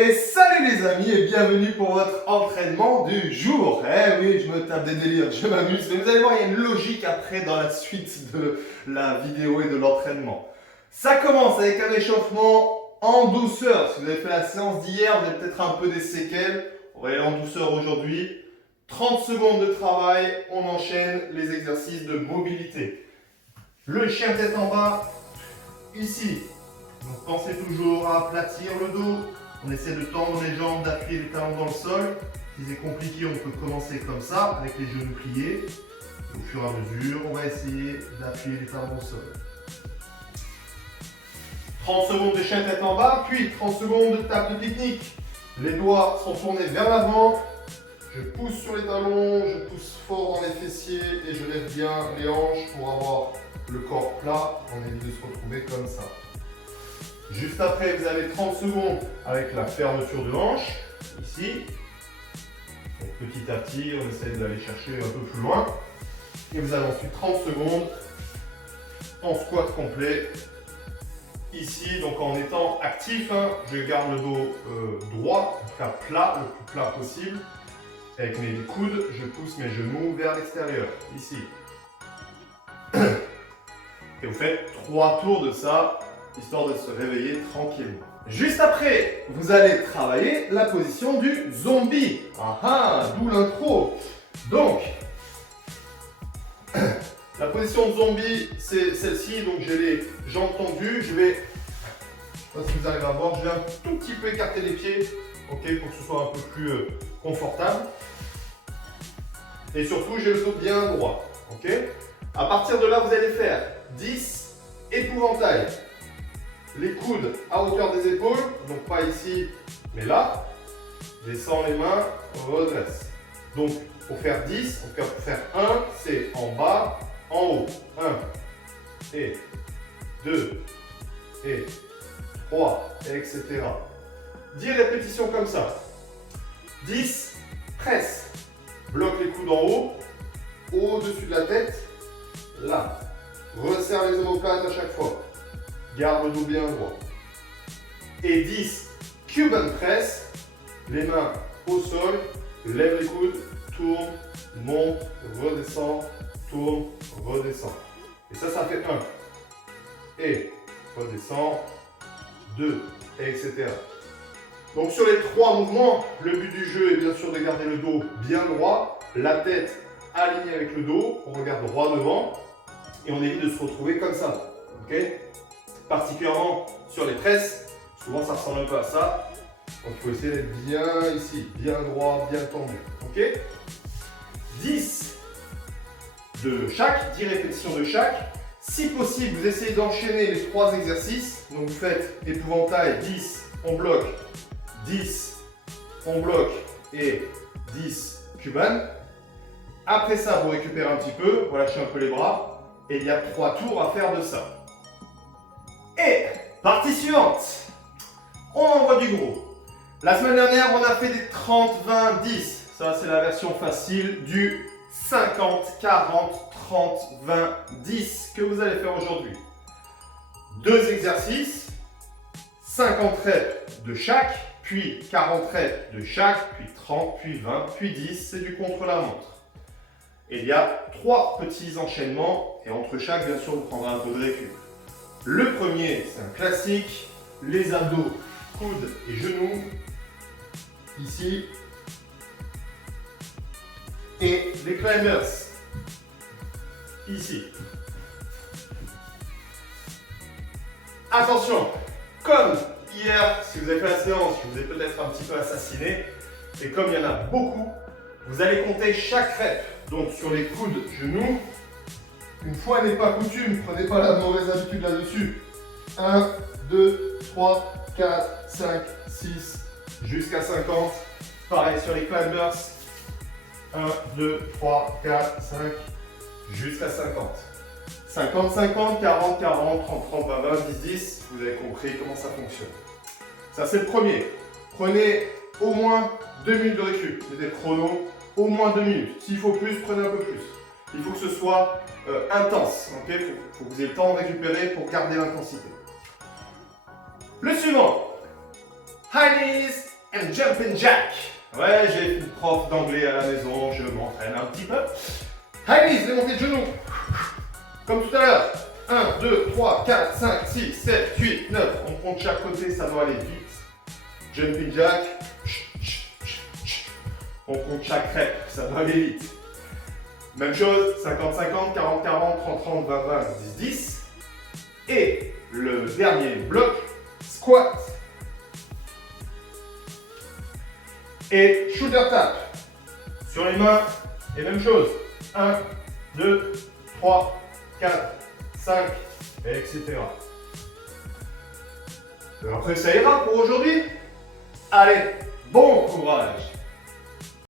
Et salut les amis et bienvenue pour votre entraînement du jour. Eh oui, je me tape des délires, je m'amuse. Mais vous allez voir, il y a une logique après dans la suite de la vidéo et de l'entraînement. Ça commence avec un échauffement en douceur. Si vous avez fait la séance d'hier, vous avez peut-être un peu des séquelles. On va aller en douceur aujourd'hui. 30 secondes de travail, on enchaîne les exercices de mobilité. Le chien tête en bas, ici. Donc pensez toujours à aplatir le dos. On essaie de tendre les jambes, d'appuyer les talons dans le sol. Si c'est compliqué, on peut commencer comme ça, avec les genoux pliés. Au fur et à mesure, on va essayer d'appuyer les talons au sol. 30 secondes de chien tête en bas, puis 30 secondes de tape de pique-nique. Les doigts sont tournés vers l'avant. Je pousse sur les talons, je pousse fort dans les fessiers et je lève bien les hanches pour avoir le corps plat. On évite de se retrouver comme ça. Juste après, vous avez 30 secondes avec la fermeture de hanche, ici. Donc, petit à petit, on essaie d'aller chercher un peu plus loin. Et vous avez ensuite 30 secondes en squat complet. Ici, donc en étant actif, hein, je garde le dos droit, en tout cas plat, le plus plat possible. Avec mes coudes, je pousse mes genoux vers l'extérieur, ici. Et vous faites 3 tours de ça, histoire de se réveiller tranquillement. Juste après, vous allez travailler la position du zombie. D'où l'intro. Donc, la position de zombie, c'est celle-ci. Donc, j'ai les jambes tendues. Je vais, je sais pas si vous arrivez à voir, je vais un tout petit peu écarter les pieds, ok, pour que ce soit un peu plus confortable. Et surtout, j'ai le dos bien droit, ok. À partir de là, vous allez faire 10 épouvantails. Les coudes à hauteur des épaules, donc pas ici, mais là. Descends les mains, redresse. Donc, pour faire 10, pour faire 1, c'est en bas, en haut. 1, et 2, et 3, etc. 10 répétitions comme ça. 10, presse. Bloque les coudes en haut, au-dessus de la tête, là. Resserre les omoplates à chaque fois. Garde le dos bien droit. Et 10, Cuban press. Les mains au sol, lève les coudes, tourne, monte, redescend, tourne, redescend. Et ça fait 1. Et redescend, 2, etc. Donc sur les 3 mouvements, le but du jeu est bien sûr de garder le dos bien droit, la tête alignée avec le dos, on regarde droit devant et on évite de se retrouver comme ça. Okay, particulièrement sur les presses, souvent ça ressemble un peu à ça. Donc il faut essayer d'être bien ici, bien droit, bien tendu. Ok, 10 de chaque, 10 répétitions de chaque. Si possible, vous essayez d'enchaîner les 3 exercices. Donc vous faites épouvantail, 10, on bloque, 10, on bloque et 10 cubanes. Après ça, vous récupérez un petit peu, vous lâchez un peu les bras et il y a 3 tours à faire de ça. Et partie suivante, on envoie du gros. La semaine dernière, on a fait des 30, 20, 10. Ça, c'est la version facile du 50, 40, 30, 20, 10 que vous allez faire aujourd'hui. 2 exercices, 50 reps de chaque, puis 40 reps de chaque, puis 30, puis 20, puis 10. C'est du contre-la-montre. Et il y a 3 petits enchaînements. Et entre chaque, bien sûr, vous prendrez un peu de récup. Le premier, c'est un classique. Les abdos, coudes et genoux. Ici. Et les climbers. Ici. Attention, comme hier, si vous avez fait la séance, je vous ai peut-être un petit peu assassiné. Et comme il y en a beaucoup, vous allez compter chaque rep. Donc sur les coudes, genoux. Une fois n'est pas coutume, prenez pas la mauvaise habitude là-dessus. 1, 2, 3, 4, 5, 6, jusqu'à 50. Pareil sur les climbers. 1, 2, 3, 4, 5, jusqu'à 50. 50, 50, 40, 40, 30, 30, 20, 20, 10, 10. Vous avez compris comment ça fonctionne. Ça, c'est le premier. Prenez au moins 2 minutes de récup. C'est des chronos, au moins 2 minutes. S'il faut plus, prenez un peu plus. Il faut que ce soit intense. Okay, faut que vous ayez le temps de récupérer pour garder l'intensité. Le suivant. High knees, and jumping jack. Ouais, j'ai une prof d'anglais à la maison, je m'entraîne un petit peu. High knees, les montées de genoux. Comme tout à l'heure. 1, 2, 3, 4, 5, 6, 7, 8, 9. On prend de chaque côté, ça doit aller vite. Jumping jack. On compte chaque rep, ça doit aller vite. Même chose, 50-50, 40-40, 30-30, 20-20, 10-10. Et le dernier bloc, squat. Et shoulder tap. Sur les mains, et même chose. 1, 2, 3, 4, 5, etc. Et après, ça ira pour aujourd'hui. Allez, bon courage!